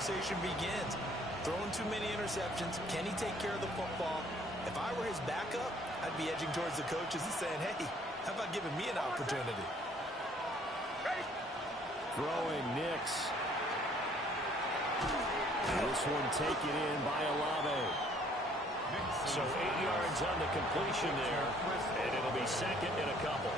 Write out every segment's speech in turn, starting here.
conversation begins. Throwing too many interceptions. Can he take care of the football? If I were his backup, I'd be edging towards the coaches and saying, hey, how about giving me an opportunity? Throwing Nix. This one taken in by Olave. So 8 yards on the completion there, and it'll be second and a couple.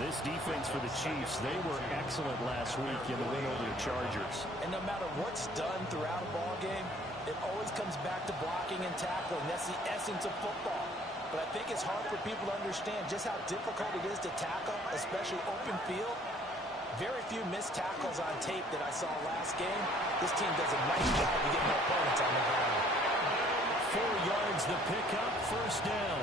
This defense for the Chiefs, they were excellent last week in the win over the Chargers. And no matter what's done throughout a ball game, it always comes back to blocking and tackling. That's the essence of football. But I think it's hard for people to understand just how difficult it is to tackle, especially open field. Very few missed tackles on tape that I saw last game. This team does a nice job of getting their opponents on the ground. 4 yards the pickup, first down.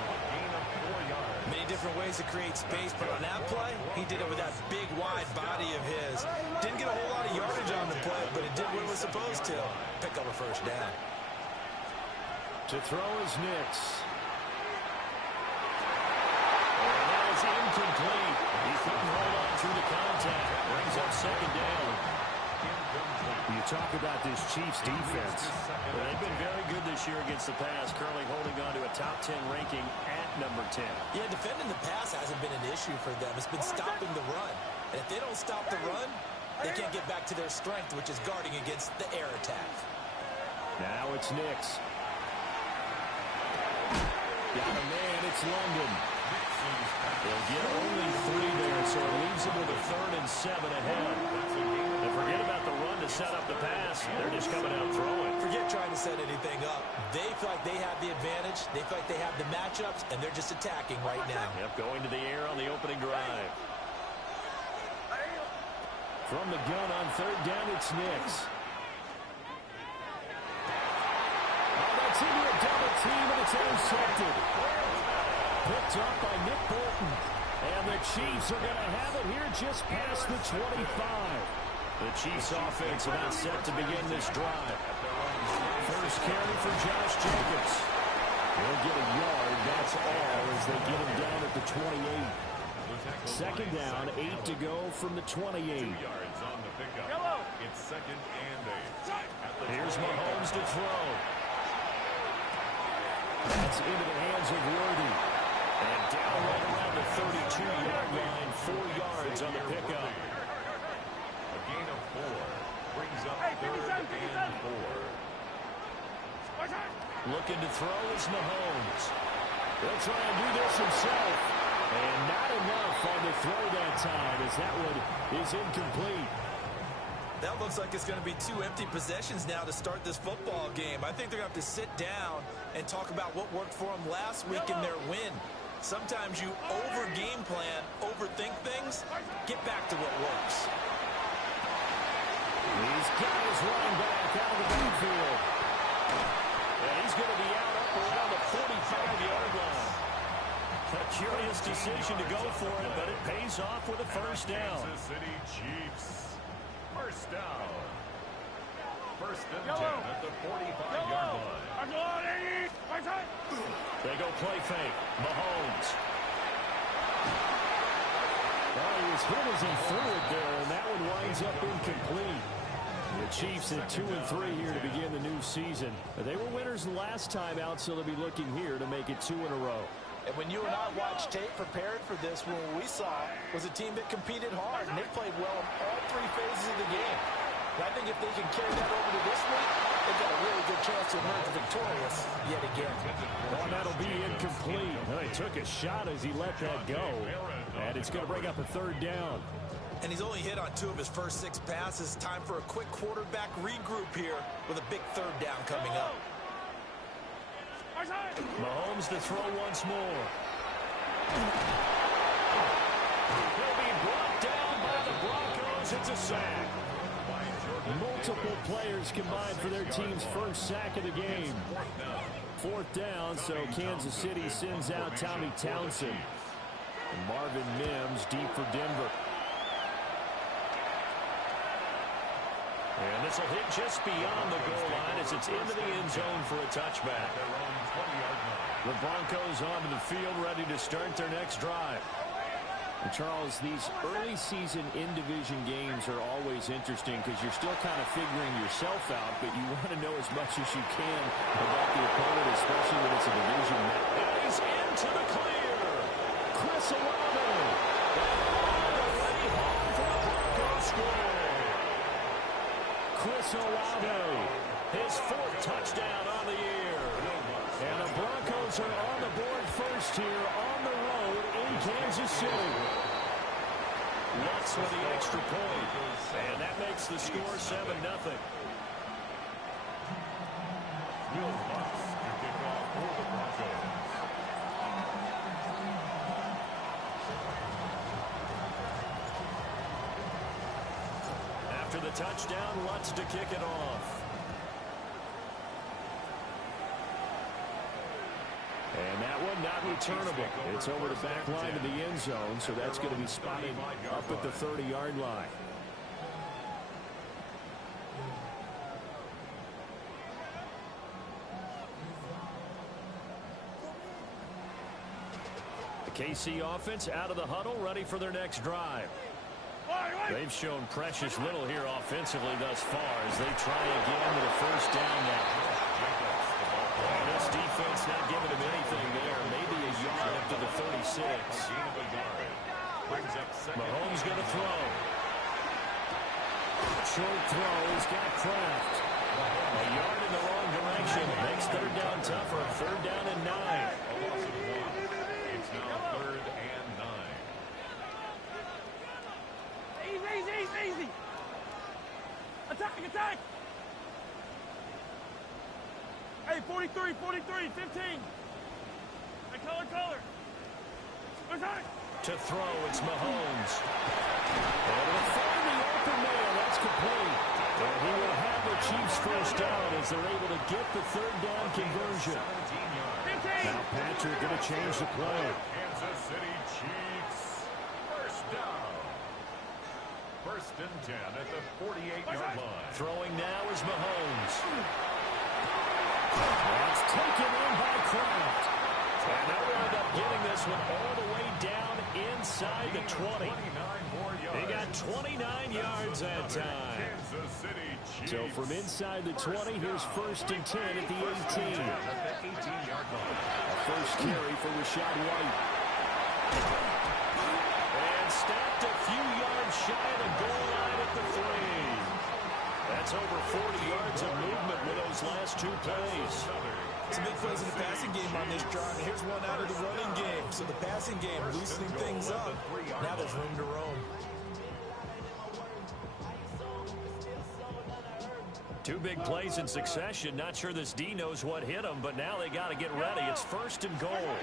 Many different ways to create space, but on that play, he did it with that big, wide body of his. Didn't get a whole lot of yardage on the play, but it did what it was supposed to. Pick up a first down. To throw is Nix. And that is incomplete. He couldn't hold on through the contact. Brings up second down. You talk about this Chiefs defense. Well, they've been very good this year against the pass, currently holding on to a top 10 ranking at number 10. Yeah, defending the pass hasn't been an issue for them. It's been stopping the run. And if they don't stop the run, they can't get back to their strength, which is guarding against the air attack. Now it's Nix. Got a man, it's London. They'll get only 3 there, so it leaves them with a 3rd and 7 ahead. And forget about the run to set up the pass. They're just coming out throwing. Forget trying to set anything up. They feel like they have the advantage. They feel like they have the matchups, and they're just attacking right now. Yep, going to the air on the opening drive. From the gun on 3rd down, it's Nix. Oh, that's into a double team, and it's intercepted. Picked up by Nick Bolton. And the Chiefs are going to have it here just past the 25. The Chiefs offense about set to begin this drive. First carry for Josh Jacobs. He'll get a yard, that's all, as they get him down at the 28. Second down, 8 to go from the 28. 2 yards on the pickup. It's 2nd and 8. Here's Mahomes to throw. That's into the hands of Worthy. And down right around the 32-yard line, 4 yards on the pickup. A gain of 4 brings up 3rd and 4. Looking to throw is Mahomes. He'll try and do this himself. And not enough on the throw that time, as that one is incomplete. That looks like it's going to be 2 empty possessions now to start this football game. I think they're going to have to sit down and talk about what worked for them last week in their win. Sometimes you over-game plan, overthink things, get back to what works. He's got his running back out of the backfield. And he's going to be out up around the 45-yard line. A curious decision to go for it, but it pays off with a first down. Kansas City Chiefs. First down. 1st and 10 at the 45-yard line. They go play fake. Mahomes. Well, he was hit as he threw it there, and that one winds up incomplete. The Chiefs at 2-3 here to begin the new season. They were winners last time out, so they'll be looking here to make it 2 in a row. And when you and I watched tape prepared for this, what we saw was a team that competed hard, and they played well in all 3 phases of the game. And I think if they can carry that over to this week, they've got a really good chance to emerge victorious yet again. Well, that'll be incomplete. Well, he took a shot as he let that go, and it's going to bring up a 3rd down. And he's only hit on 2 of his first 6 passes. Time for a quick quarterback regroup here with a big 3rd down coming up. Mahomes to throw once more. He'll be brought down by the Broncos. It's a sack. Multiple players combined for their team's first sack of the game. 4th down, so Kansas City sends out Tommy Townsend. And Marvin Mims deep for Denver. And this will hit just beyond the goal line as it's into the end zone for a touchback. The Broncos onto the field ready to start their next drive. And Charles, these early season in-division games are always interesting because you're still kind of figuring yourself out, but you want to know as much as you can about the opponent, especially when it's a division match. And he's into the clear. Chris Olave. All the way home for the Broncos score. Chris Olave, his 4th touchdown on the year. And the Broncos are on the board first here on the road in Kansas City. Lutz with the extra point. And that makes the score 7-0. Will Lutz to kick off for the Broncos. After the touchdown, Lutz to kick it off. And that one not returnable. It's over the back line of the end zone, so that's going to be spotted up at the 30-yard line. The KC offense out of the huddle, ready for their next drive. They've shown precious little here offensively thus far as they try again with a first down now. And this defense not giving him anything there. Maybe a yard up to the 36. Mahomes going to throw. Short throw. He's got Kraft. A yard in the wrong direction. Makes third down tougher. 3rd down and 9. It's now 3rd and 9. Easy. Attack. Hey, 43, 15. Hey, color. To throw, it's Mahomes. Able to find the open man. That's complete. And he will have the Chiefs first down as they're able to get the 3rd down conversion. 15. Now Patrick going to change the play. Kansas City Chiefs. First down. 1st and 10 at the 48-yard line. Throwing now is Mahomes. That's taken in by Kraft. And they'll end up getting this one all the way down inside the 20. They got 29 yards that time. So from inside the 20, here's 1st and 10 at the 18. A first carry for Rashad White. And stopped a few yards shy of the goal line at the 3. That's over 40 yards of movement with those last 2 plays. Some big plays in the passing game on this drive. And here's one out of the running game. So the passing game loosening things up. Now there's room to roam. 2 big plays in succession. Not sure this D knows what hit him, but now they got to get ready. It's 1st and goal.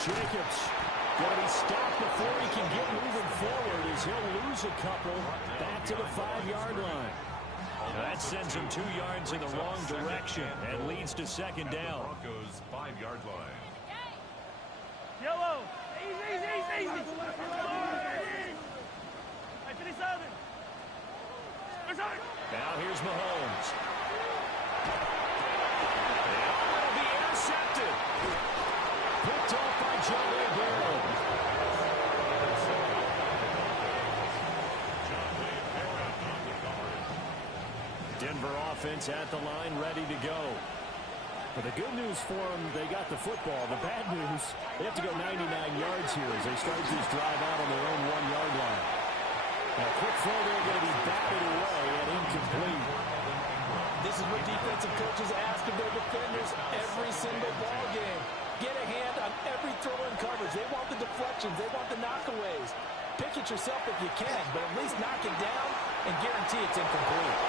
Jacobs going to be stopped before he can get moving forward as he'll lose a couple back to the 5-yard line. That sends him 2 yards in the wrong direction and leads to 2nd down. Broncos 5-yard line. Yellow. Easy. Hey, 57. Now here's Mahomes. That'll be intercepted. Picked off by Johnny Barrow. Denver offense at the line, ready to go. But the good news for them, they got the football. The bad news, they have to go 99 yards here as they start this drive out on their own 1-yard line. Now, quick throw there going to be batted away and incomplete. This is what defensive coaches ask of their defenders every single ball game. Get a hand on every throw in coverage. They want the deflections. They want the knockaways. Pick it yourself if you can, but at least knock it down and guarantee it's incomplete.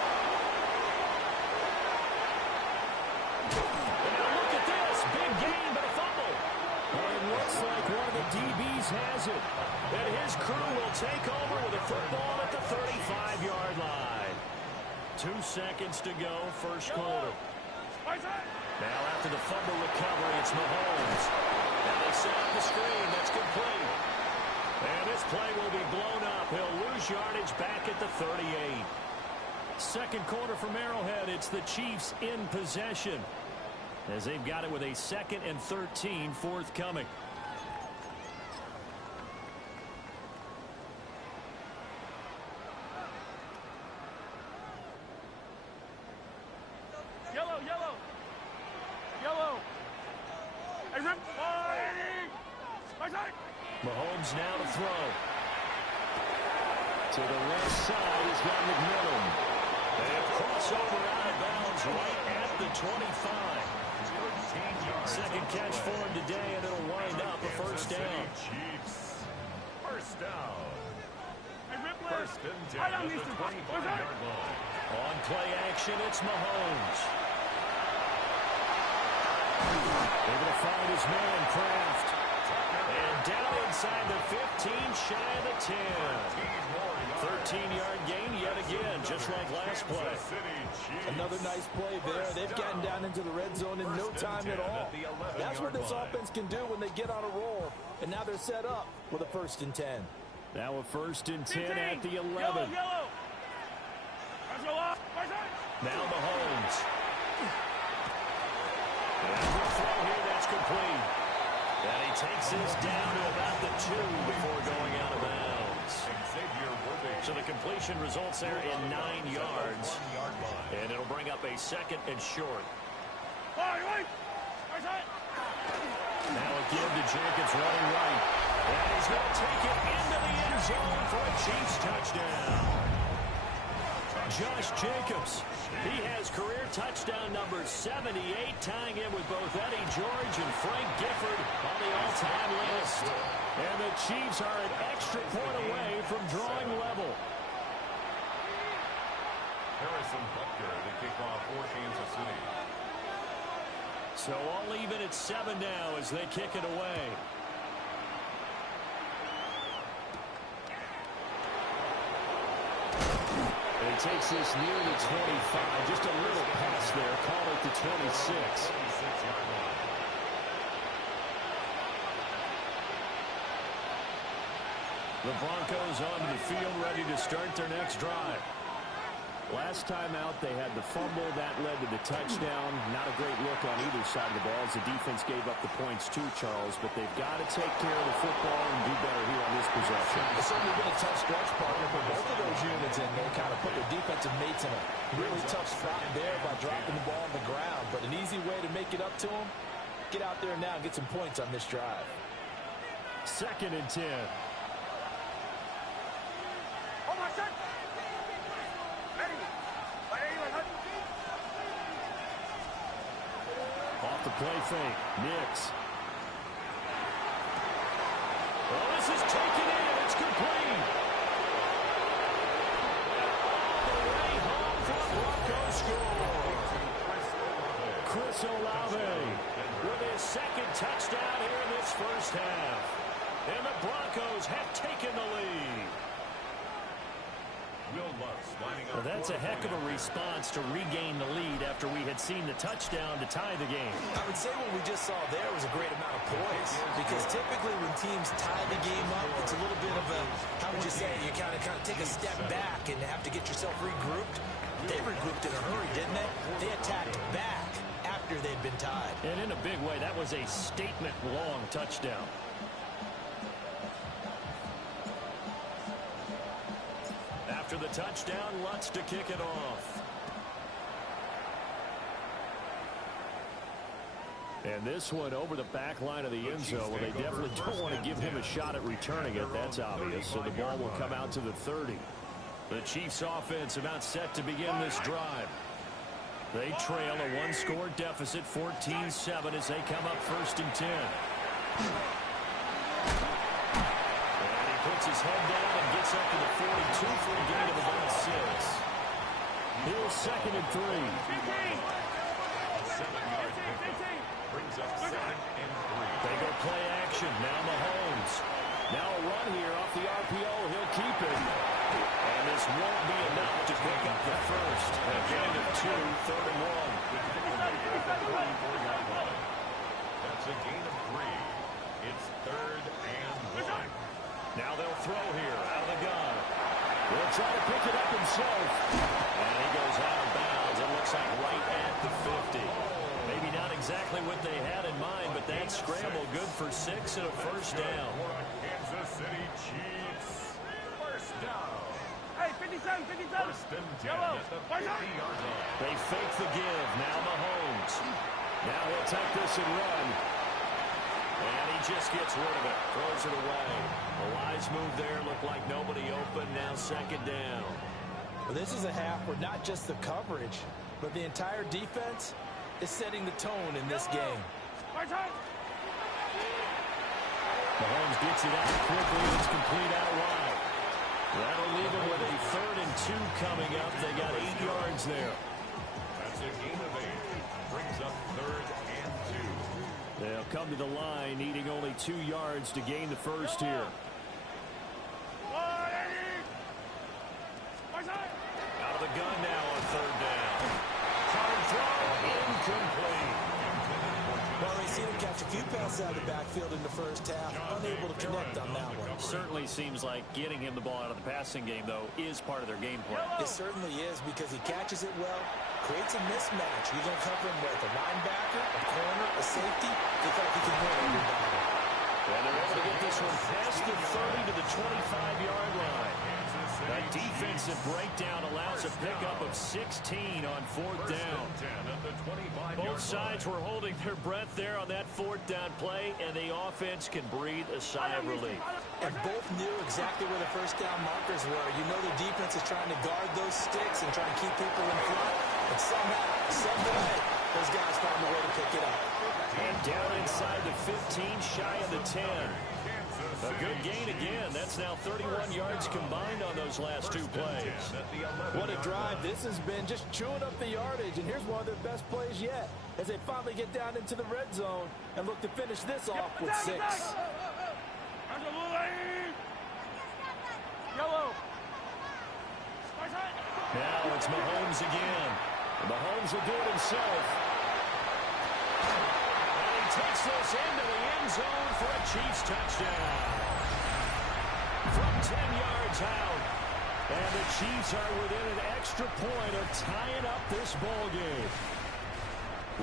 And now look at this. Big gain, but a fumble. Well, it looks like one of the DBs has it. And his crew will take over with a football at the 35-yard line. 2 seconds to go, first quarter. Now after the fumble recovery, it's Mahomes. Now they set up the screen. That's complete. And this play will be blown up. He'll lose yardage back at the 38. Second quarter from Arrowhead. It's the Chiefs in possession as they've got it with a 2nd and 13 forthcoming. Mahomes now to throw. To the left side, he's got McMillan. And crossover out of bounds right at the 25. Second catch for him today, and it'll wind up a first down. First down. First and 10 at the 25-yard line. On play action, it's Mahomes. Able to find his man, Kraft. And down inside the 15, shy of the 10. 13-yard gain yet again, just like last play. Another nice play there. They've gotten down into the red zone in no time at all. That's what this offense can do when they get on a roll. And now they're set up with a first and 10. Now a first and 10 at the 11. Now Mahomes. And the throw here, that's complete. And he takes this down to about the 2 before going out of bounds. So the completion results there in 9 yards. And it'll bring up a second and short. Now a give to Jacobs running right. And he's going to take it into the end zone for a Chiefs touchdown. Josh Jacobs, he has career touchdown number 78, tying in with both Eddie George and Frank Gifford on the all-time list. And the Chiefs are an extra point away from drawing level. Harrison Butker to kick off for Kansas City. So all even at 7 now as they kick it away. And he takes this near the 25. Just a little pass there. Call it the 26. The Broncos onto the field, ready to start their next drive. Last time out, they had the fumble. That led to the touchdown. Not a great look on either side of the ball as the defense gave up the points too, Charles. But they've got to take care of the football and do better here on this possession. It's certainly been a tough stretch, partner, for both of those units, and they kind of put their defensive mates in a really tough spot there by dropping the ball on the ground. But an easy way to make it up to them, get out there now and get some points on this drive. Second and 10. Off the play fake. Nix. Oh, this is taken in. It's complete. All the way home for Broncos score. Chris Olave with his second touchdown here in this first half. And the Broncos have taken the lead. Well, that's a heck of a response to regain the lead after we had seen the touchdown to tie the game. I would say what we just saw there was a great amount of poise, because typically when teams tie the game up, it's a little bit of a, how would you say, you kind of take a step back and have to get yourself regrouped. They regrouped in a hurry, didn't they? They attacked back after they'd been tied. And in a big way, that was a statement-long touchdown. After the touchdown, Lutz to kick it off. And this one over the back line of the end zone. Well, they definitely don't want to give him a shot at returning it. That's obvious. So the ball will come out to the 30. The Chiefs offense about set to begin this drive. They trail a one-score deficit, 14-7, as they come up first and 10. Puts his head down and gets up to the 42 for a gain of about 6. Here's second and 3. 7-yard pickup brings up second and 3. They go play action. Now Mahomes. Now a run here off the RPO. He'll keep it. And this won't be enough to pick up the first. A gain of 2, third and 1. That's a gain of 3. It's third and 1. Now they'll throw here out of the gun. He'll try to pick it up himself. And he goes out of bounds. It looks like right at the 50. Maybe not exactly what they had in mind, but that scramble good for 6 and a first down. Kansas City Chiefs. First down. Hey, 57, 57. First and 10 at the 50-yard line. They fake the give. Now Mahomes. Now he'll take this and run. And he just gets rid of it. Throws it away. A wise move there. Looked like nobody open. Now second down. Well, this is a half where not just the coverage, but the entire defense is setting the tone in this game. Mahomes gets it out quickly. It's complete out wide. That'll leave them with a 3rd and 2 coming up. They got 8 yards there. That's a gain of 8. Brings up 3rd and 2. They'll come to the line, needing only 2 yards to gain the first here. Out of the gun now on 3rd down. Hard throw, incomplete. Well, they seem to catch a few passes out of the backfield in the first half, unable to connect on that one. Certainly seems like getting him the ball out of the passing game, though, is part of their game plan. It certainly is because he catches it well, creates a mismatch. You're going to cover him with a linebacker, a corner, a safety. They feel like he can win every battle. And they're able to get this one past the 30 to the 25-yard line. That defensive breakdown allows a pickup of 16 on 4th down. Both sides were holding their breath there on that 4th down play, and the offense can breathe a sigh of relief. And both knew exactly where the first down markers were. You know the defense is trying to guard those sticks and try and keep people in front. And somehow, some way, those guys found a way to pick it up. And down inside the 15, shy of the 10. A good gain again. That's now 31 yards combined on those last 2 plays. What a drive this has been, just chewing up the yardage. And here's one of their best plays yet as they finally get down into the red zone and look to finish this off with 6. Now it's Mahomes again. Mahomes will do it himself. Takes this into the end zone for a Chiefs touchdown. From 10 yards out. And the Chiefs are within an extra point of tying up this ball game.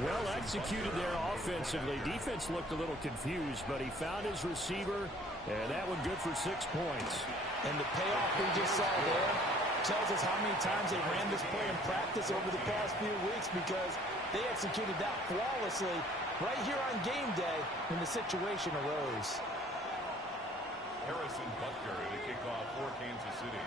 Well executed there offensively. Defense looked a little confused, but he found his receiver, and that one good for 6 points. And the payoff we just saw there tells us how many times they ran this play in practice over the past few weeks because they executed that flawlessly right here on game day when the situation arose. Harrison Butker to kick off for Kansas City.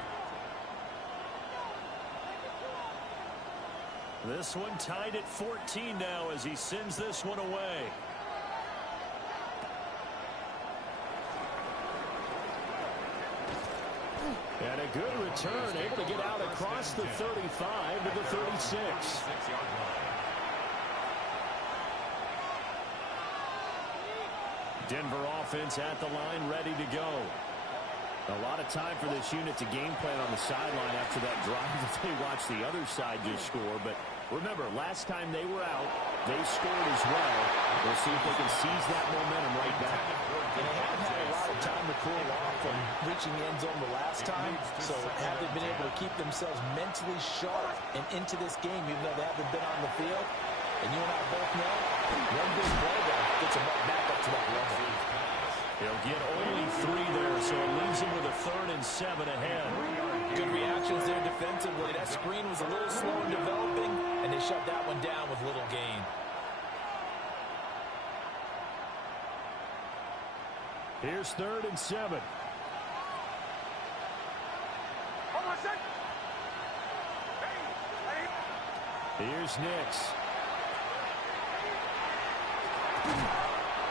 This one tied at 14 now as he sends this one away. And a good return, able to get out across the 35 to the 36. Denver offense at the line, ready to go. A lot of time for this unit to game plan on the sideline after that drive that they watched the other side just score. But remember, last time they were out, they scored as well. We'll see if they can seize that momentum right back. And they haven't had a lot of time to cool off from reaching the end zone the last time. So have they been able to keep themselves mentally sharp and into this game, even though they haven't been on the field? And you and I both know, one big play there gets them right back up to that level. They'll get only 3 there, so it leaves them with a 3rd and 7 ahead. Good reactions there defensively. That screen was a little slow in developing, and they shut that one down with little gain. Here's 3rd and 7. Here's Nix.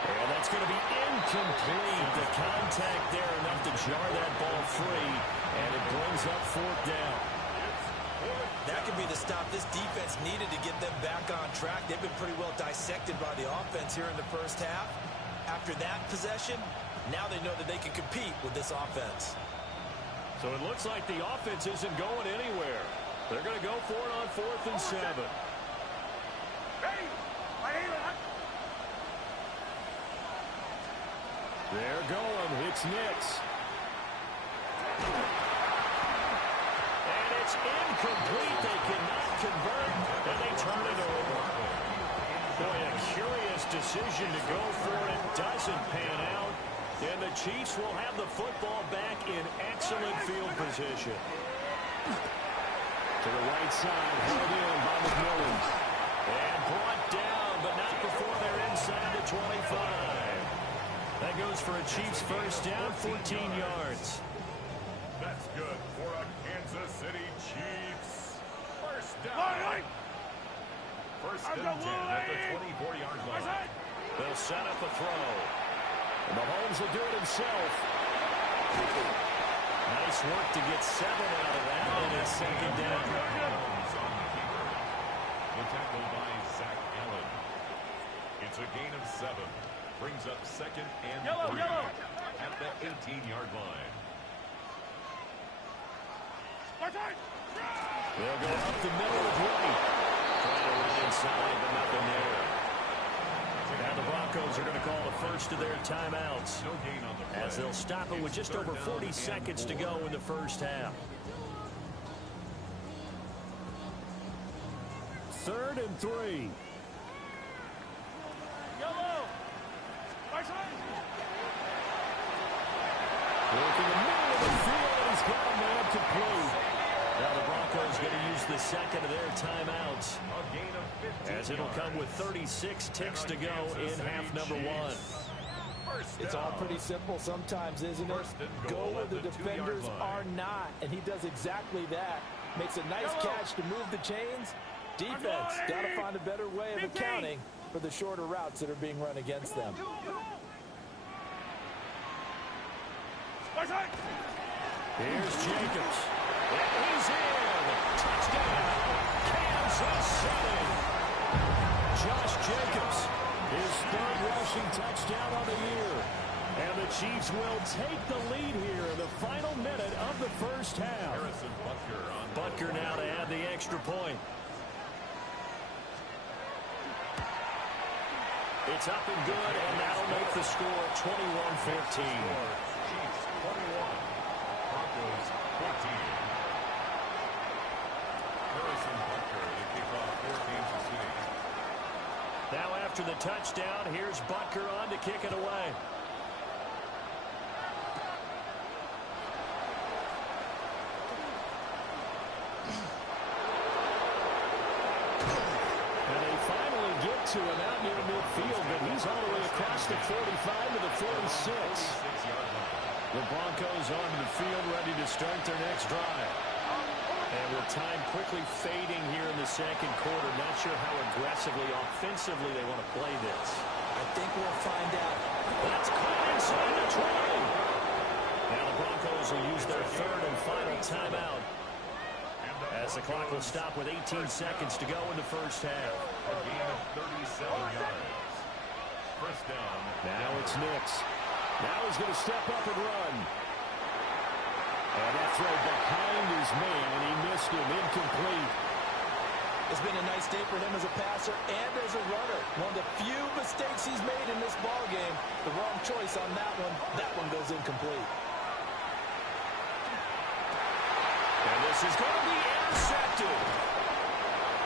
And that's going to be incomplete. The contact there enough to jar that ball free, and it brings up 4th down. That could be the stop this defense needed to get them back on track. They've been pretty well dissected by the offense here in the first half. After that possession, now they know that they can compete with this offense. So it looks like the offense isn't going anywhere. They're going to go for it on 4th and 7. They're going. It's Nix. And it's incomplete. They cannot convert, and they turn it over. Boy, a curious decision to go for it. Doesn't pan out. And the Chiefs will have the football back in excellent field position. To the right side, held in by McMillan. And brought down, but not before they're inside the 25. Chiefs first down, 14 yards. That's good for a Kansas City Chiefs. First down. First and 10 at the 24-yard line. They'll set up a throw. And Mahomes will do it himself. Nice work to get 7 out of that, and it's second down. Mahomes on the keeper. The tackle by Zach Allen. It's a gain of 7. Brings up second and 3 at the 18-yard line. They'll go up the middle with White. Trying to run inside, but nothing there. Now the Broncos are going to call the first of their timeouts, No gain on the play. as they'll stop it with just over 40 seconds to go in the first half. 3rd and 3. Working the middle of the field, and he's got a man complete. Now the Broncos going to use the second of their timeouts, A gain of 15 as it'll come with 36 ticks to go in half number 1. It's all pretty simple sometimes, isn't it? Go where the defenders are not, and he does exactly that. Makes a nice catch to move the chains. Defense got to find a better way of accounting for the shorter routes that are being run against them. Here's Jacobs. And he's in. Touchdown, Kansas City. Josh Jacobs, his 3rd rushing touchdown of the year. And the Chiefs will take the lead here in the final minute of the first half. Harrison Butker now to add the extra point. It's up and good, and that'll make the score 21-15. Chiefs 21. Broncos 14. Harrison Butker to kick off for Kansas City. Now after the touchdown, here's Butker on to kick it away. And they finally get to him out near midfield, but he's all the way across the 45 to the 46. 46-yard line. The Broncos onto the field, ready to start their next drive. And with time quickly fading here in the second quarter, not sure how aggressively, offensively they want to play this. I think we'll find out. That's caught inside the 20. Now the Broncos will use their 3rd and final timeout, as the clock will stop with 18 seconds to go in the first half. A gain of 37 yards. First down. Now it's Nix. Now he's going to step up and run. And that throw behind his man, and he missed him, incomplete. It's been a nice day for him as a passer and as a runner. One of the few mistakes he's made in this ball game. The wrong choice on that one. That one goes incomplete. And this is going to be intercepted.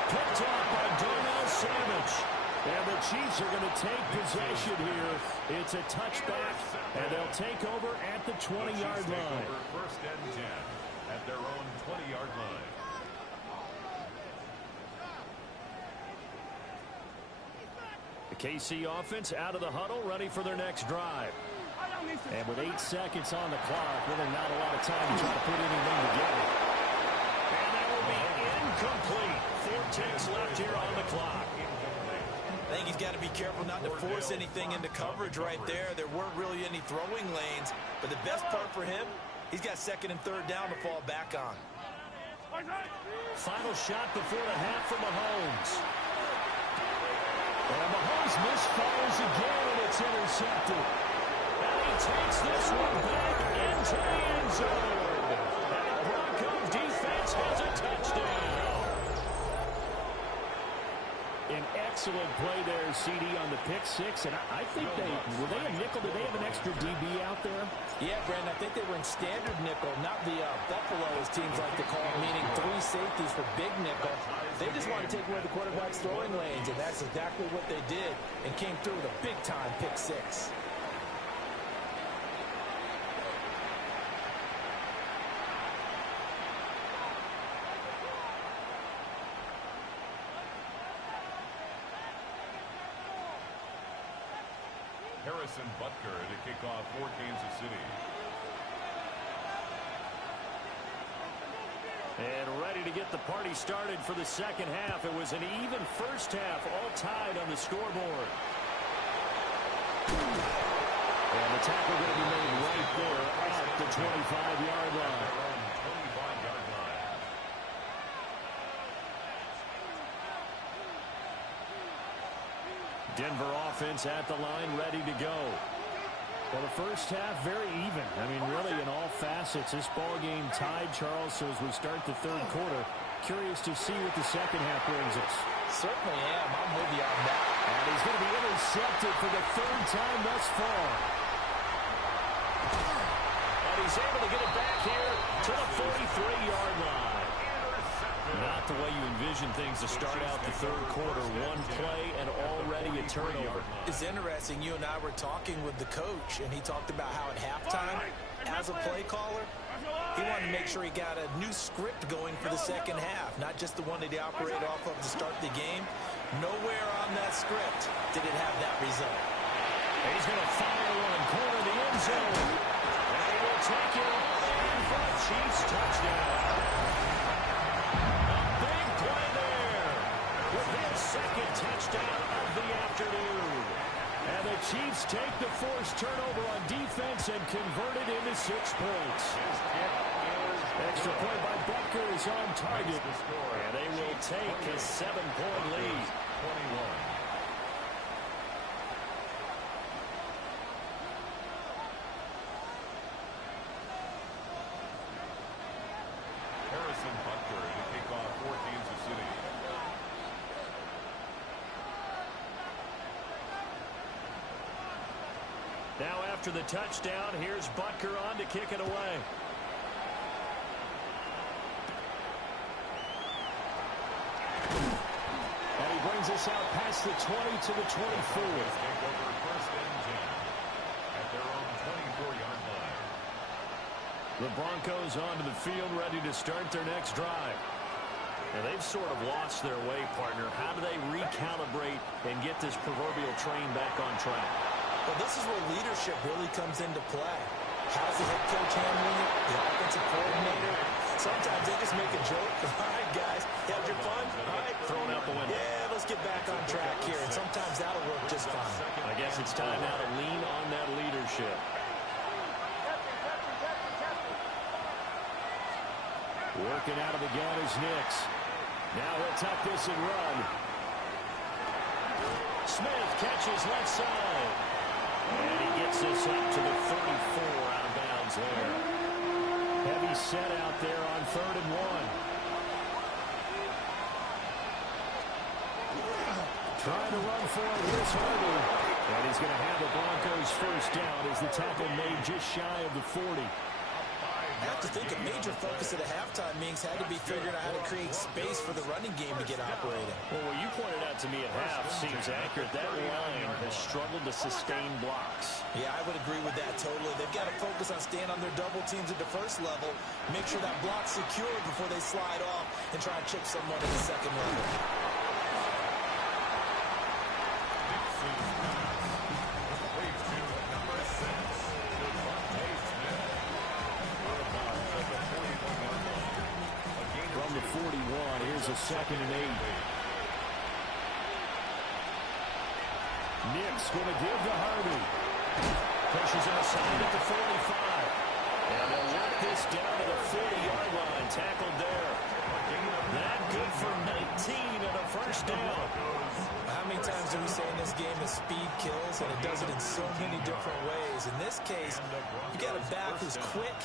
Picked off by Darnell Savage. And the Chiefs are going to take possession here. It's a touchback, and they'll take over at the 20-yard line. First and 10 at their own 20-yard line. The KC offense out of the huddle, ready for their next drive. And with 8 seconds on the clock, really not a lot of time to try to put anything together. And that will be incomplete. 4 ticks left here on the clock. I think he's got to be careful not to force anything into coverage right there. There weren't really any throwing lanes. But the best part for him, he's got 2nd and 3rd down to fall back on. Final shot before the half for Mahomes. And Mahomes misfires again, and it's intercepted. And he takes this one back into the end zone. And the Bronco defense has a touchdown. An excellent play there, CD, on the pick 6. And I think were they a nickel? Did they have an extra DB out there? Yeah, Brandon, I think they were in standard nickel, not the Buffalo, as teams like to call it, meaning 3 safeties for big nickel. They just want to take away the quarterback's throwing lanes, and that's exactly what they did, and came through with a big-time pick 6. Harrison Butker to kick off for Kansas City. And ready to get the party started for the second half. It was an even first half, all tied on the scoreboard. And the tackle going to be made right there at the 25-yard line. 25-yard line. Denver offense at the line, ready to go. Well, the first half, very even. I mean, really, in all facets, this ball game tied, Charles. So as we start the third quarter, curious to see what the second half brings us. Certainly am. I'm with you on that. And he's going to be intercepted for the third time thus far. And he's able to get it back here to the 43-yard line. Not the way you envision things to start out the third quarter. One play and already a turnover. It's interesting. You and I were talking with the coach, and he talked about how at halftime, as a play caller, he wanted to make sure he got a new script going for the second half, not just the one that he operated off of to start the game. Nowhere on that script did it have that result. He's going to fire one, corner the end zone. And he will take it all in for a Chiefs touchdown. With his second touchdown of the afternoon. And the Chiefs take the forced turnover on defense and convert it into 6 points. Extra point by Butker is on target. And they will take a 7-point lead. 21. Harrison Butker to kick off for Kansas City. Now after the touchdown, here's Butker on to kick it away. And he brings us out past the 20 to the 24. Take over first and 10 at their own 24-yard line. The Broncos onto the field, ready to start their next drive. And they've sort of lost their way, partner. How do they recalibrate and get this proverbial train back on track? Well, this is where leadership really comes into play. How's the head coach handling it? The offensive coordinator? Sometimes they just make a joke. All right, guys, you had your fun? All right. Thrown out the window. Yeah, let's get back on track here. And sometimes that'll work just fine. I guess it's time now to lean on that leadership. Working out of the gun is Nix. Now he'll tuck this and run. Smith catches left side. And he gets this up to the 34 out of bounds there. Heavy set out there on 3rd and 1. Trying to run for it. Here's Harvey. And he's going to have the Broncos first down as the tackle made just shy of the 40. I have to think a major focus at a halftime means had to be figuring out how to create space for the running game to get operating. Well, what you pointed out to me at half seems accurate. That line has struggled to sustain blocks. Yeah, I would agree with that totally. They've got to focus on staying on their double teams at the first level, make sure that block's secure before they slide off and try and chip someone at the second level. From the 41, here's a 2nd and 8. Nick's going to give to Harvey. Pushes him aside at the 45. And they'll work this down to the 40-yard line. Tackled there. That good for 19 and a first down. How many times do we say in this game that speed kills, and it does it in so many different ways? In this case, you got a back who's quick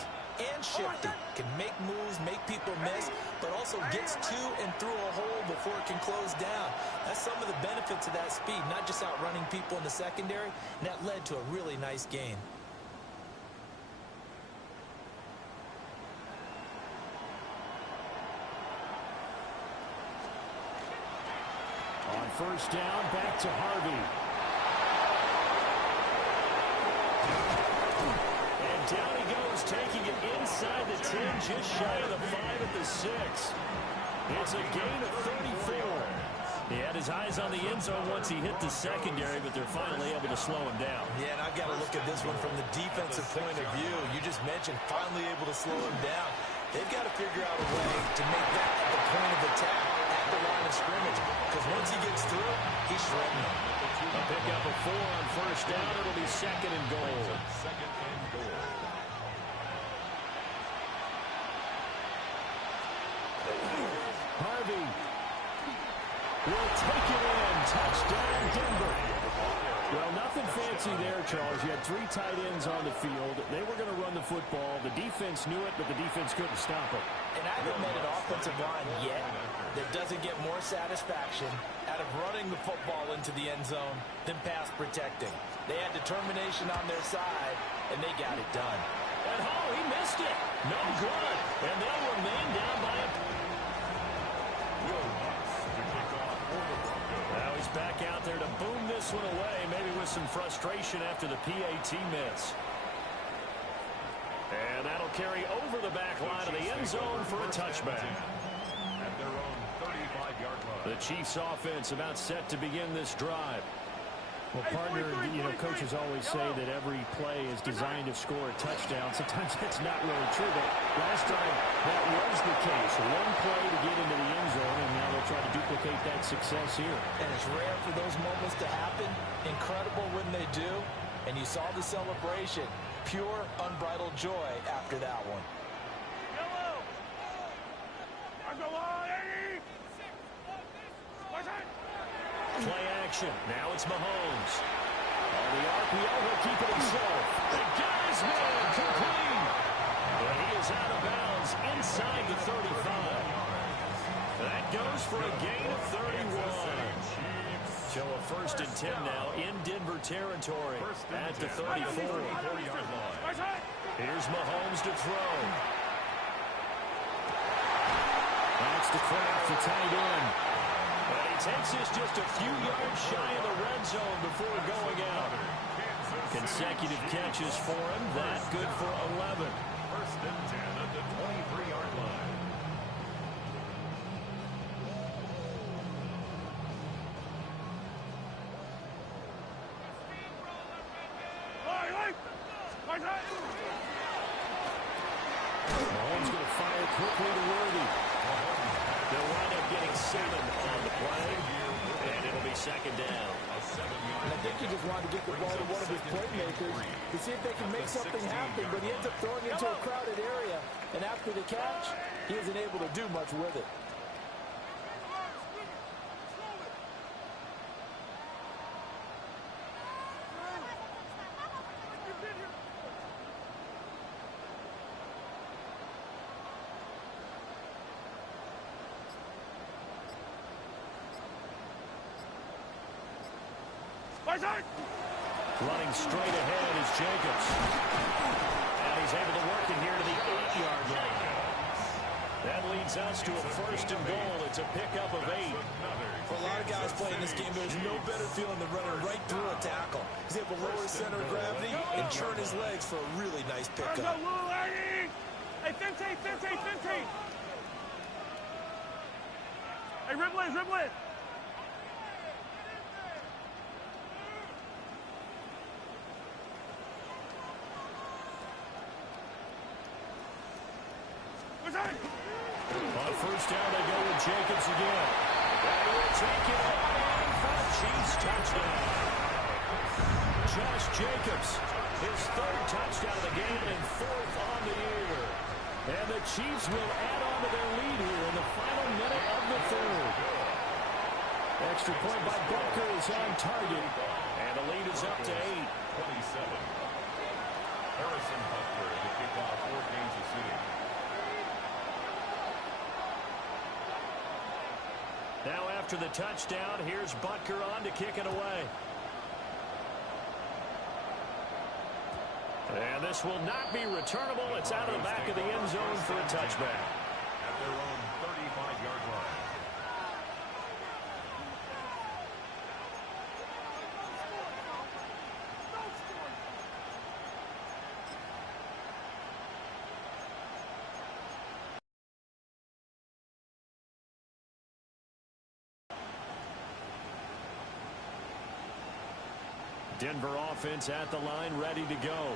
and shifty, can make moves, make people miss, but also gets to and through a hole before it can close down. That's some of the benefits of that speed, not just outrunning people in the secondary, and that led to a really nice gain. On first down, back to Harvey. And down he goes, taking it inside the 10, just shy of the 5 at the 6. It's a gain of 34. He had his eyes on the end zone once he hit the secondary, but they're finally able to slow him down. Yeah, and I've got to look at this one from the defensive point of view. You just mentioned finally able to slow him down. They've got to figure out a way to make that the point of attack at the line of scrimmage, because once he gets through, he's shredding them. A pickup of 4 on first down. It'll be second and goal. Second and goal. Harvey will take it in. Touchdown, Denver. Well, nothing fancy there, Charles. You had 3 tight ends on the field. They were going to run the football. The defense knew it, but the defense couldn't stop it. And I haven't met an offensive line yet that doesn't get more satisfaction out of running the football into the end zone than pass protecting. They had determination on their side, and they got it done. And he missed it. No good. And they'll remain down by a... Now he's back out there to boom this one away, maybe with some frustration after the PAT miss. And that'll carry over the back line of the end zone for a touchback. At their own 35-yard line. The Chiefs offense about set to begin this drive. Well, partner, coaches always say that every play is designed to score a touchdown. Sometimes that's not really true, but last time that was the case. One play to get into the end zone, and now they'll try to duplicate that success here. And it's rare for those moments to happen. Incredible when they do. And you saw the celebration. Pure, unbridled joy after that one. Play action. Now it's Mahomes. On the RPO, he'll keep it himself. They got his man complete. But he is out of bounds inside the 35. That goes for a gain of 31. So a 1st and 10 now in Denver territory at the 34. Here's Mahomes to throw. That's the Kraft, the tight end. And he takes this just a few yards shy of the red zone before going out. Consecutive catches for him. That good for 11. 1st and 10 at the 23-yard line. Mahomes going to fire quickly to Worthy. They'll wind up getting 7 on the play, and it'll be second down. And I think he just wanted to get the ball to one of his playmakers to see if they can make something happen, but he ends up throwing it into a crowded area, and after the catch, he isn't able to do much with it. Running straight ahead is Jacobs. And he's able to work it here to the 8-yard line. That leads us to a 1st and goal. It's a pickup of 8. For a lot of guys playing this game, there's no better feeling than running right through a tackle. He's able to lower his center of gravity and churn his legs for a really nice pickup. Hey, Finte! Hey, dribble it! On 1st down, they go with Jacobs again. And he'll take it on for a Chiefs touchdown. Josh Jacobs, his 3rd touchdown of the game and 4th on the year. And the Chiefs will add on to their lead here in the final minute of the 3rd. Extra point by Butker is on target. And the lead is up to 8. 27. Harrison Butker to kick off for Kansas City. Now after the touchdown, here's Butker on to kick it away. And this will not be returnable. It's out of the back of the end zone for a touchback. At their own 35-yard line. Denver offense at the line, ready to go.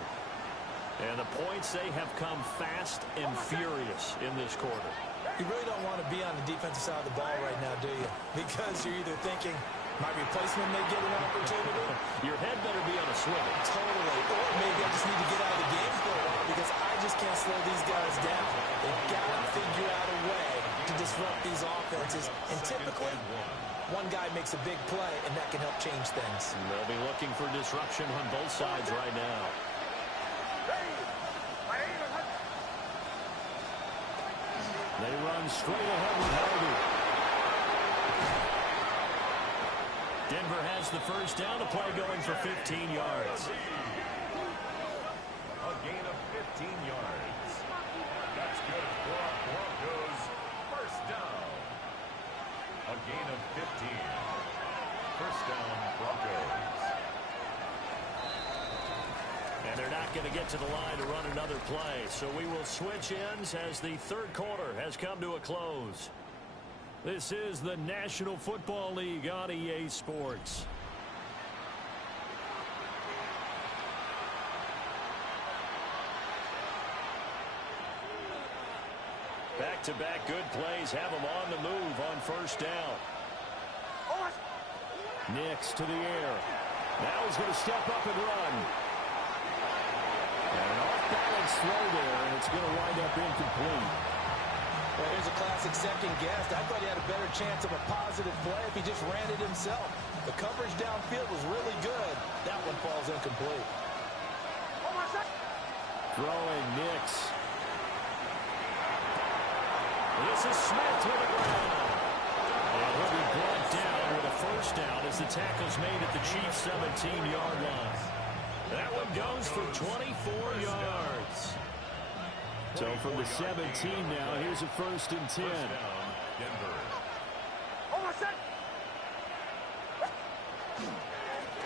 And the points, they have come fast and furious in this quarter. You really don't want to be on the defensive side of the ball right now, do you? Because you're either thinking, my replacement may get an opportunity. Your head better be on a swivel. Totally. Or maybe I just need to get out of the game for a while because I just can't slow these guys down. They've got to figure out a way to disrupt these offenses. And typically, one guy makes a big play, and that can help change things. They'll be looking for disruption on both sides right now. They run straight ahead with Harvey. Denver has the first down. The play going for 15 yards. A gain of 15 yards. That's good for our Broncos. First down. A gain of 15. First down, Broncos. And they're not going to get to the line to run another play. So we will switch ends as the third quarter has come to a close. This is the National Football League on EA Sports. Back-to-back good plays have them on the move on first down. Nix to the air. Now he's going to step up and run. And an off-balance throw there, and it's going to wind up incomplete. Well, here's a classic second guess. I thought he had a better chance of a positive play if he just ran it himself. The coverage downfield was really good. That one falls incomplete. Throwing Nix. This is Smith to the ground. And he'll be brought down with a first down as the tackle's made at the Chiefs' 17-yard line. That one goes for 24 yards. So from the 17 now, here's a 1st and 10. Denver.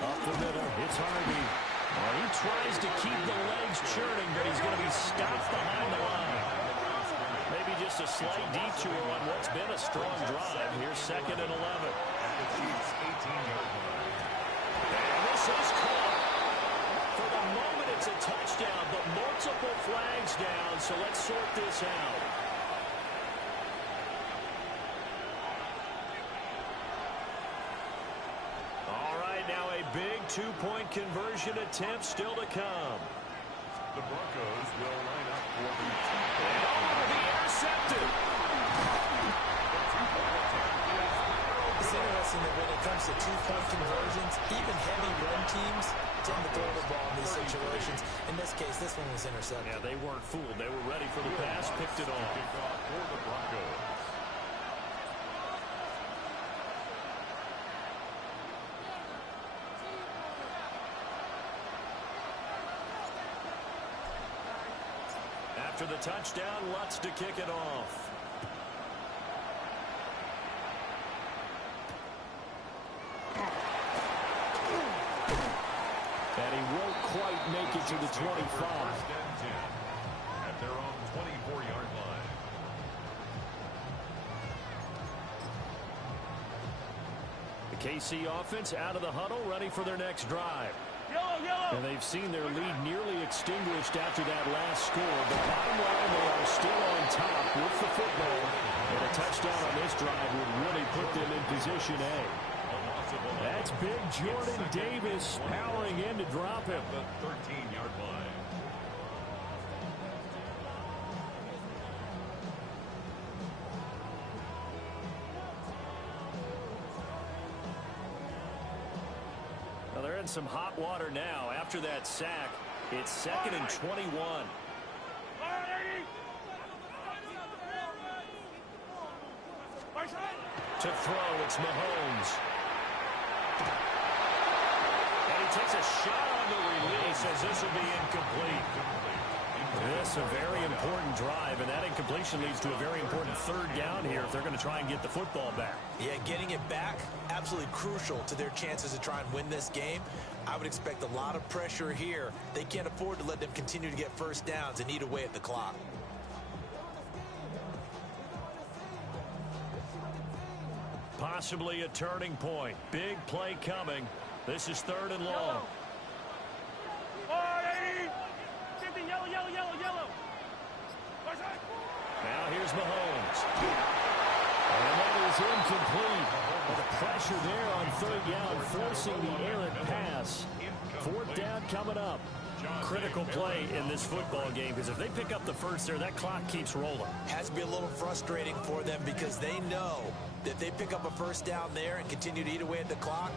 Up the middle, it's Harvey. Well, he tries to keep the legs churning, but he's going to be stopped behind the line. Maybe just a slight detour on what's been a strong drive. Here's 2nd and 11. At the Chiefs' 18-yard line. And this is caught. For the moment, it's a touchdown, but multiple flags down, so let's sort this out. All right, now a big two-point conversion attempt still to come. The Broncos will line up for the And over the intercepted. It's interesting that when it comes to two-point conversions, even heavy run teams tend to throw the ball in these situations. In this case, this one was intercepted. Yeah, they weren't fooled. They were ready for the pass, picked it off. kickoff for the Broncos. After the touchdown, Lutz to kick it off. And he won't quite make it to the 25. First and 10 at their own 24-yard line. The KC offense out of the huddle, ready for their next drive. And they've seen their lead nearly extinguished after that last score. But bottom line, they are still on top with the football. And a touchdown on this drive would really put them in position A. That's big Jordan Davis powering in to drop him. The 13-yard line. Well, they're in some hot water now. After that sack, it's 2nd and 21. To throw, it's Mahomes. And he takes a shot on the release as this will be incomplete. This a very important drive, and that incompletion leads to a very important 3rd down here if they're going to try and get the football back. Yeah, getting it back, absolutely crucial to their chances to try and win this game. I would expect a lot of pressure here. They can't afford to let them continue to get first downs and eat away at the clock. Possibly a turning point. Big play coming. This is 3rd and long. Yellow, yellow, yellow, yellow. Now here's Mahomes. And that is incomplete. The pressure there on third down, forcing the errant pass. Fourth down coming up. Critical play in this football game, because if they pick up the first there, that clock keeps rolling. Has to be a little frustrating for them because they know that they pick up a first down there and continue to eat away at the clock,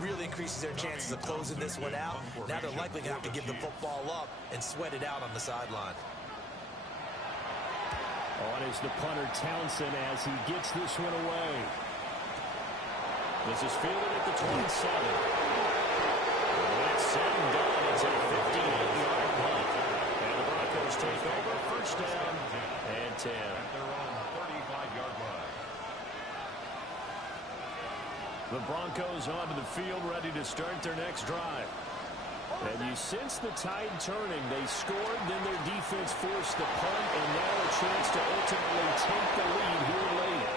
really increases their chances of closing this one out. Now they're likely going to have to give the football up and sweat it out on the sideline. On is the punter Townsend as he gets this one away. This is fielded at the 27. When it's said and done, it's a 58-yard punt. And the Broncos take over, first down and 10. At their own 35-yard line. The Broncos onto the field, ready to start their next drive. And you sense the tide turning. They scored, then their defense forced the punt, and now a chance to ultimately take the lead here late.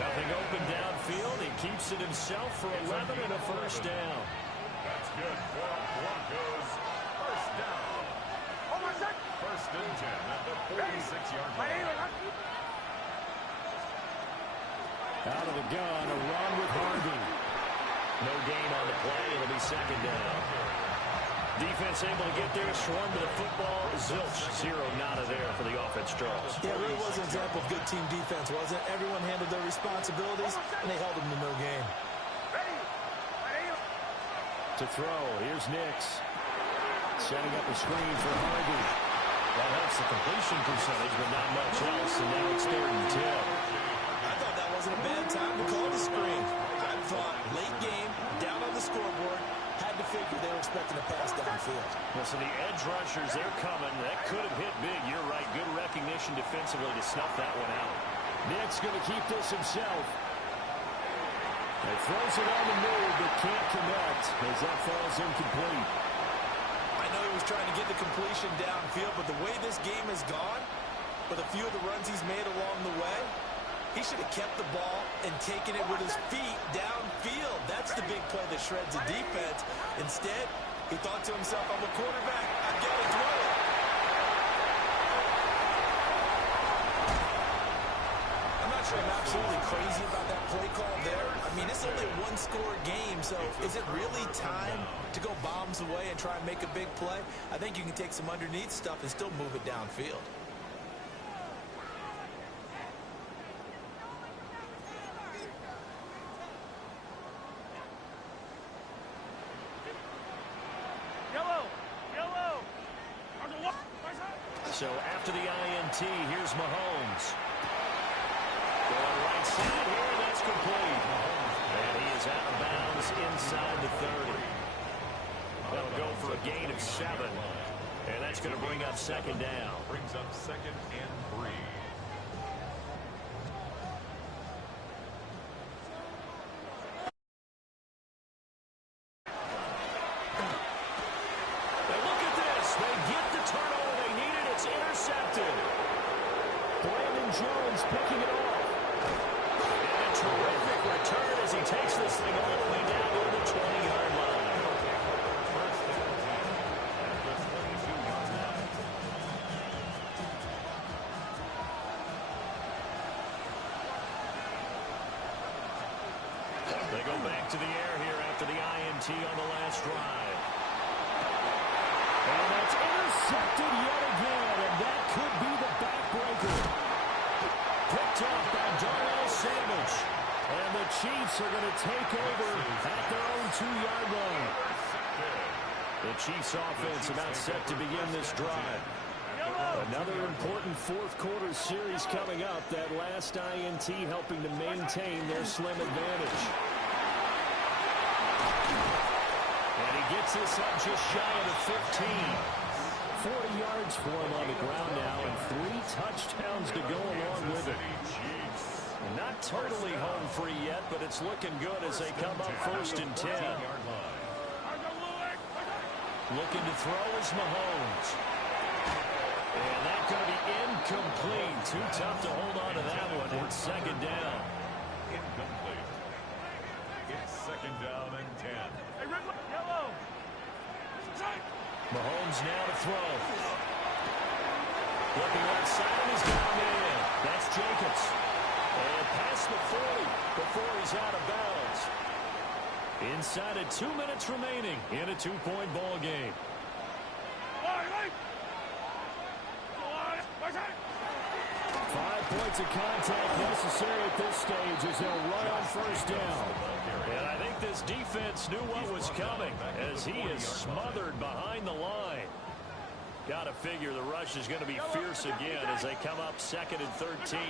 Nothing open downfield. He keeps it himself for 11 and a first down. That's good for Broncos. First down. First and 10 at the 46-yard line. Out of the gun, a run with Harvey. No gain on the play. It'll be second down. Defense able to get there, swarm to the football. Zilch, zero nada there for the offense draws. Yeah, it really was an example of good team defense, wasn't it? Everyone handled their responsibilities, and they held them to no gain. To throw, here's Nix. Setting up a screen for Harvey. That helps the completion percentage, but not much else, and now it's 3rd and 10. I thought that wasn't a bad time to call the screen. I thought late game, down on the scoreboard, had to figure they were expecting a pass downfield. Listen, the edge rushers, they're coming. That could have hit big. You're right. Good recognition defensively to snuff that one out. Nick's going to keep this himself. He throws it on the move, but can't connect as that falls incomplete. I know he was trying to get the completion downfield, but the way this game has gone, with a few of the runs he's made along the way, he should have kept the ball and taken it with his feet downfield. That's the big play that shreds the defense. Instead, he thought to himself, I'm a quarterback. I've got to throw it. I'm not sure I'm absolutely crazy about that play call there. I mean, it's only a one-score game, so is it really time to go bombs away and try and make a big play? I think you can take some underneath stuff and still move it downfield. So after the INT, here's Mahomes. Going right side here, that's complete. And he is out of bounds inside the 30. They'll go for a gain of 7. And that's going to bring up second down. Brings up 2nd and 3. Jones picking it off. And a terrific return as he takes this thing all the way down to the 20-yard line. First and 10 at the 22-yard line. They go back to the air here after the INT on the last drive. And that's intercepted yet again, and that could be the backbreaker. Picked up by Darnell Savage. And the Chiefs are going to take over at their own 2-yard line. The Chiefs offense about set to begin this drive. Another important fourth-quarter series coming up. That last INT helping to maintain their slim advantage. And he gets this up just shy of the 15. 40 yards for him on the ground now, and 3 touchdowns to go along with it. Not totally home free yet, but it's looking good as they come up first and 10. Looking to throw is Mahomes. And that's going to be incomplete. Too tough to hold on to that one. It's second down. Incomplete. It's second down and 10. Hey, red, yellow. Mahomes now to throw. Looking left side, and he's got him in. That's Jacobs. And past the 40 before he's out of bounds. Inside of 2 minutes remaining in a 2-point ball game. 5 points of contact necessary at this stage as they'll run on first down. And I think this defense knew what was coming as he is smothered behind the line. Got to figure the rush is going to be fierce again as they come up 2nd and 13.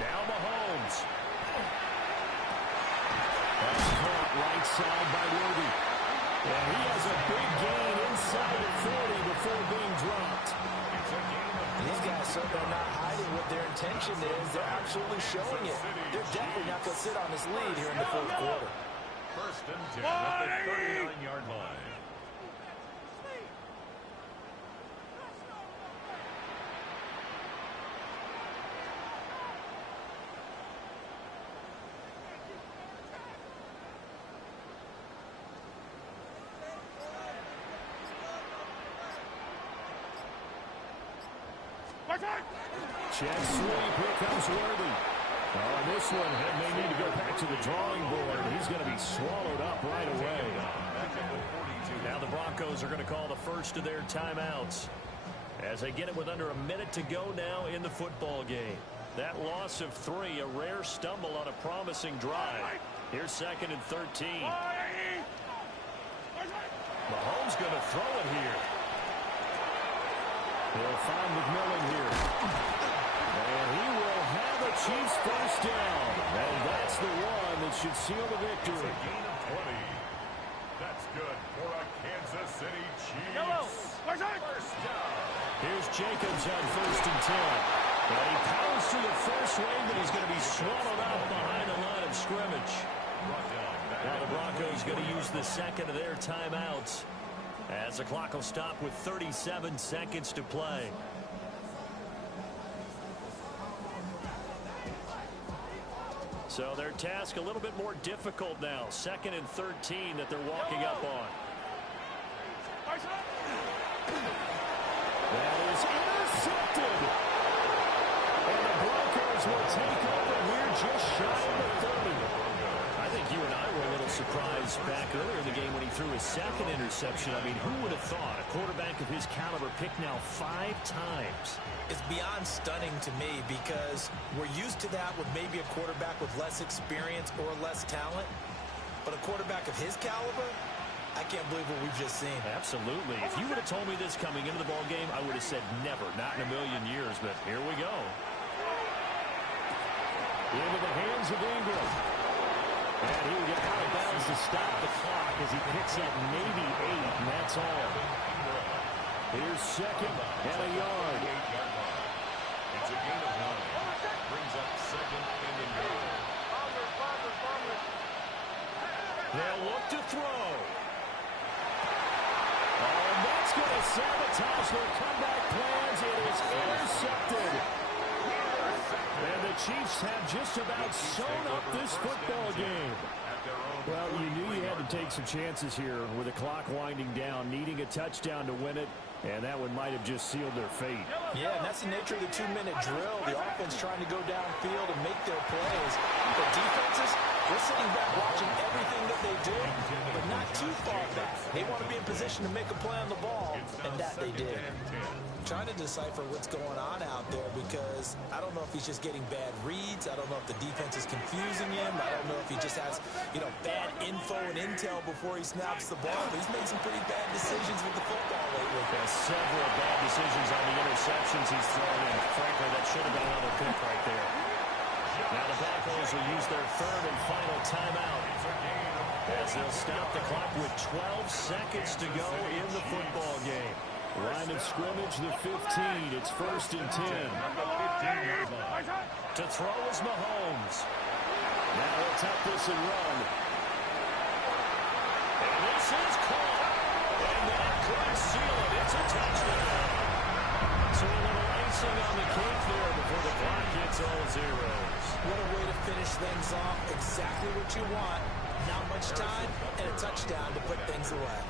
Now Mahomes. That's caught right side by Worthy. And he has a big gain inside the 40 before being dropped. These guys certainly are not hiding what their intention is. They're absolutely showing it. They're definitely not going to sit on this lead here in the 4th quarter. 1st and 10 at the 39-yard line. Check sweep. Here comes Worthy. Oh, this one may need to go back to the drawing board. He's going to be swallowed up right away. Now the Broncos are going to call the first of their timeouts as they get it with under a minute to go now in the football game. That loss of 3, a rare stumble on a promising drive. Here's 2nd and 13. Mahomes going to throw it here. He'll find McMillan here. And he will have a Chiefs first down. And that's the one that should seal the victory. It's a gain of 20. That's good for a Kansas City Chiefs. First down. Here's Jacobs on 1st and 10. And he powers through the first wave, but he's going to be swallowed up behind the line of scrimmage. Now the Broncos going to use the 2nd of their timeouts as the clock will stop with 37 seconds to play. So their task a little bit more difficult now. 2nd and 13 that they're walking up on. That is intercepted. And the Broncos will take over here just shy of the 30. I think you and I were a little surprised back earlier in the game when he threw his 2nd interception. I mean, who would have thought a quarterback of his caliber picked now 5 times? It's beyond stunning to me because we're used to that with maybe a quarterback with less experience or less talent. But a quarterback of his caliber, I can't believe what we've just seen. Absolutely. If you would have told me this coming into the ball game, I would have said never, not in a million years. But here we go. Into the hands of Ingram. And he will get out of bounds to stop the clock as he picks up maybe 8, and that's all. Here's 2nd and a yard. It's a gain of 1. Brings up 2nd and a yard. They'll look to throw. Oh, and that's going to sabotage their comeback plans. It is intercepted. And the Chiefs have just about sewn up this football game. Well, you knew you had to take some chances here with the clock winding down, needing a touchdown to win it, and that one might have just sealed their fate. Yeah, and that's the nature of the 2-minute drill. The offense trying to go downfield and make their plays. The defenses, they're sitting back watching everything that they do, but not too far back. They want to be in position to make a play on the ball, and that they did. Trying to decipher what's going on out there because I don't know if he's just getting bad reads. I don't know if the defense is confusing him. I don't know if he just has, bad info and intel before he snaps the ball. But he's made some pretty bad decisions with the football lately. Several bad decisions on the interceptions he's thrown in. Frankly, that should have been another pick right there. Now the Broncos will use their 3rd and final timeout as they'll stop the clock with 12 seconds to go in the football game. Line of scrimmage, the 15. It's 1st and 10. To throw is Mahomes. Now he'll tuck this and run. And this is caught. And that could seal it. It's a touchdown. So a little icing on the cake there before the clock hits all zeros. What a way to finish things off. Exactly what you want. Not much time and a touchdown to put things away.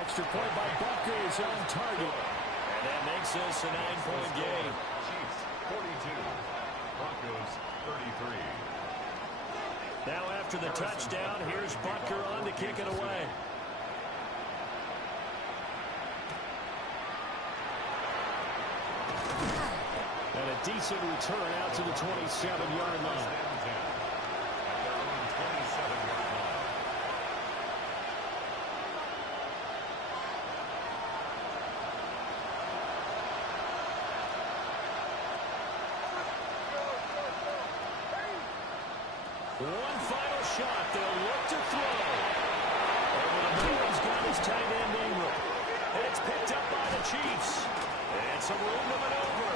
Extra point by Bucker is on target. And that makes us a 9-point game. Chiefs 42, Broncos 33. Now after the touchdown, here's Bucker on to kick it away. And a decent return out to the 27-yard line. One final shot. They'll look to throw. Over the middle, he's got his tight end Ingram. And it's picked up by the Chiefs. And some room to maneuver.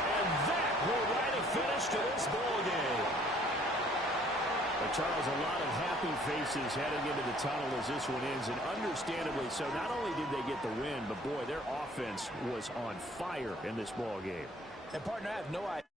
And that will write a finish to this ball game. But Charles, a lot of happy faces heading into the tunnel as this one ends, and understandably so. Not only did they get the win, but boy, their offense was on fire in this ball game. And partner, I have no idea.